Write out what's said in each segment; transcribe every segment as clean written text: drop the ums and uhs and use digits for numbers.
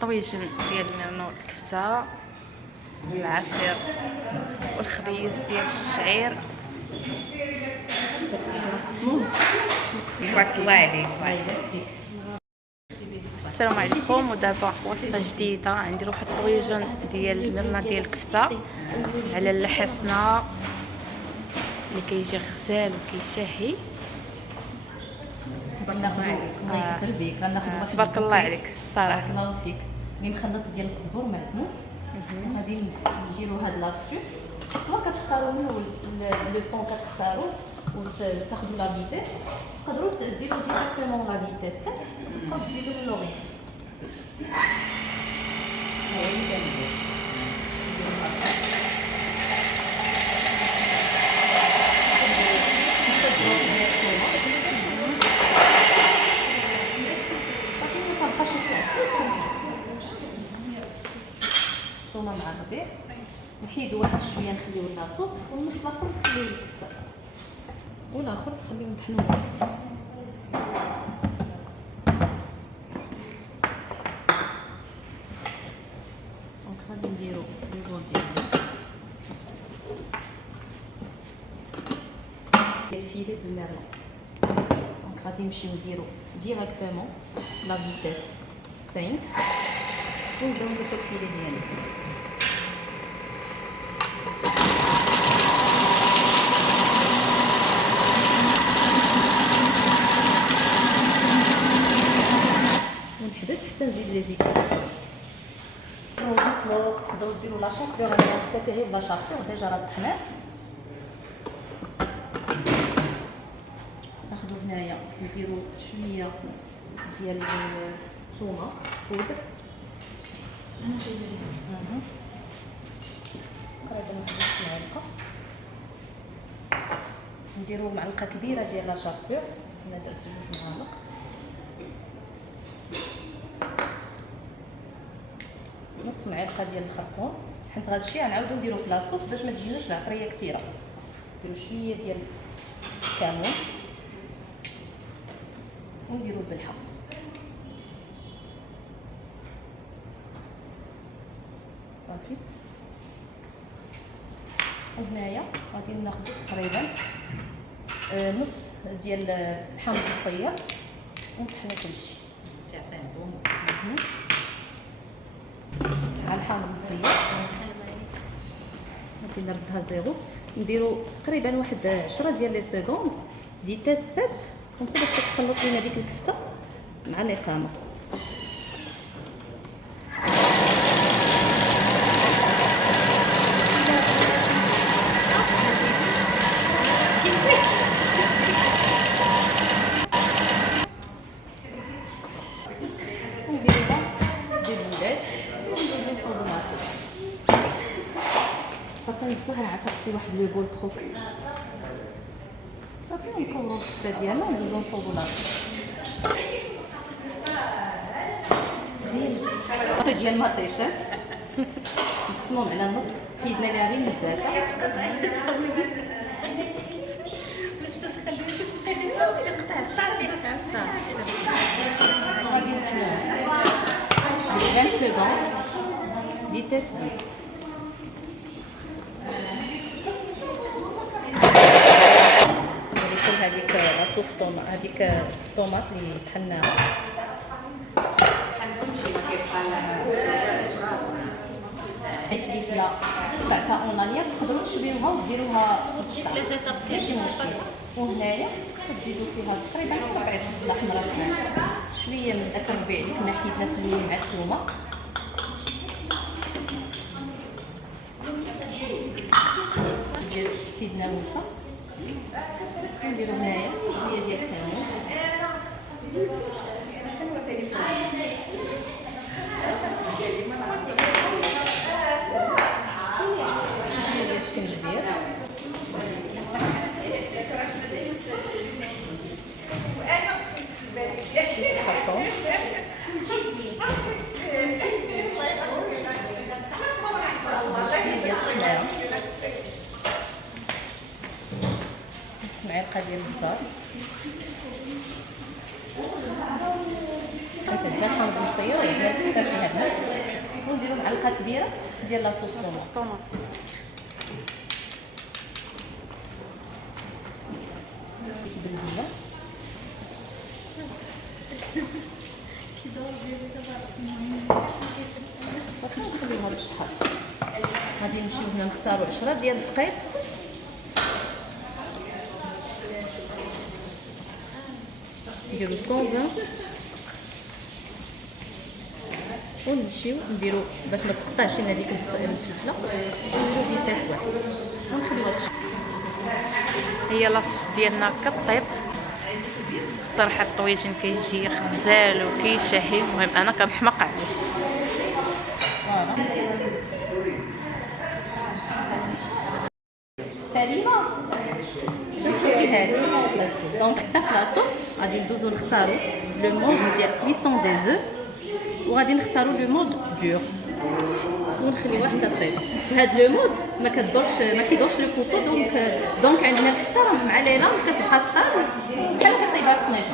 الطويجن ديال المرنو، الكفته، العصير والخبيز ديال الشعير. تبارك الله عليك. السلام عليكم. ودابا وصفه جديده، عندي واحد الطويجن ديال المرنه ديال الكفته على اللحسنه اللي كيجي غزال وكيشهي. تبارك الله عليك. الله يكبر بك. غناخذ واحد تبارك الله عليك الصراحه. بارك الله فيك. غادي مخلط ديال القزبر معدنوس، وغادي نديروا هاد لاستوس. سواء كتختاروا منه لو طون كتختاروا وتاخذوا لا فيتيس، تقدروا ديروا ديريكتومون لا فيتيس 5 وتبقاو تزيدوا منه غير. ثومه مع الربيع، نحيدوا واحد شويه نخليو لاصوص، والنص الاخر نخليو الكفته، والاخر نخليو نطحنوا مع الكفته. دونك غادي نديرو لي بول ديال الفيلي دو ميرلون. دونك غادي نمشيو نديرو ديريكتومون لا فيتيس 5 ونبداو نديرو الفيلي ديالو. ونحبس حتى نزيد لي زيتون. في نفس الوقت تقدروا ديروا لا شابور، انا نكتفي غير بلا شابور ديجا راه طحنات. ناخذوا هنايا نديروا شويه ديال الثومه بودر، انا جايبه تقريبا واحد نص معلقه. نديروا معلقه كبيره ديال لا شابور، انا درت 2 معالق. نص معلقه ديال الخرقوم، حيت هذا الشيء غنعاودو نديرو في لاصوص باش ما تجيناش العطريه كثيره. نديرو شويه ديال الكمون ونديرو الملحه. صافي. وهنايا غادي ناخذ تقريبا نص ديال الحامض المصير ونطحنو كلشي. مع الحامض المصير غادي نردها زيرو، نديرو تقريبا واحد 10 ديال لي سكوند فيتيس 7 كومسا باش كتخلط لينا ديك الكفته مع الاقامه. فطين الزهر عفرتي واحد لو بول بروتين صافي. نكورو الكفته ديالنا وندوزو نصوبو لاصوص. زين ديال المطيشات نقسموهم على النص، حيدنا ليها غير النباته. غادي نطحنوها 20 سكوند فيتيس 10. هذيك لاصوص هذيك الطوماط اللي طحناها الفليفله قطعتها اونانيه، تقدروا تشويوها وديروها بالطشطه ماشي مشكل. وهنايا تزيدوا فيها تقريبا ربع فلفله حمراء، شويه من داك الربيع اللي كنا حيدنا في الاول مع الثومه. ندير سيدنا موسى، نديرو هنايا شويه ديال الكمون، شويه ديال السكنجبير، الخرطوم، شويه ديال التحميره، نص معلقه ديال البزار، كنت عندنا الحامض نصيروا ديال الكفته فيها الماء ونديروا معلقه كبيره ديال لاصوص طوماط. طوماط. بالزبده صافي نخليوها باش تحط. غادي نمشيو هنا نختاروا 10 ديال الدقيق نديرو 120 ونمشيو نديرو باش ما تقطعش لنا ديك الفلفله نديرو فيتاس واحد ونخليوها تشرب. هي لاصوص ديالنا كطيب. الصراحه الطويجين كيجي غزال وكيشهي. المهم انا كنحماق عليه. سليمه شوفي هادي دونك حتى في لاصوص غادي ندوزو نختارو لو مود ديال كويسون دي زو وغادي نختارو لو مود دور ونخليوها حتى طيب. في هاد لو مود ما كيدورش لو كوكو دونك عندنا الكفته راه معليله كتبقى ستابل بحال كطيبها في الطنيجه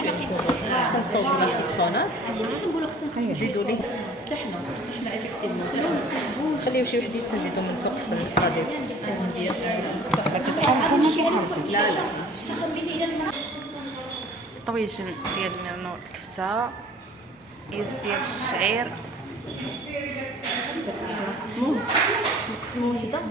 حنا كنصوبوا لا سيترونات نزيدو ليه حنا افيكتيفمون ونخليو شي وحديت نزيدو من فوق في الطاديك لا لا الطويجين ديال المرنو الكفته كيس ديال الشعير نقسموه هكذا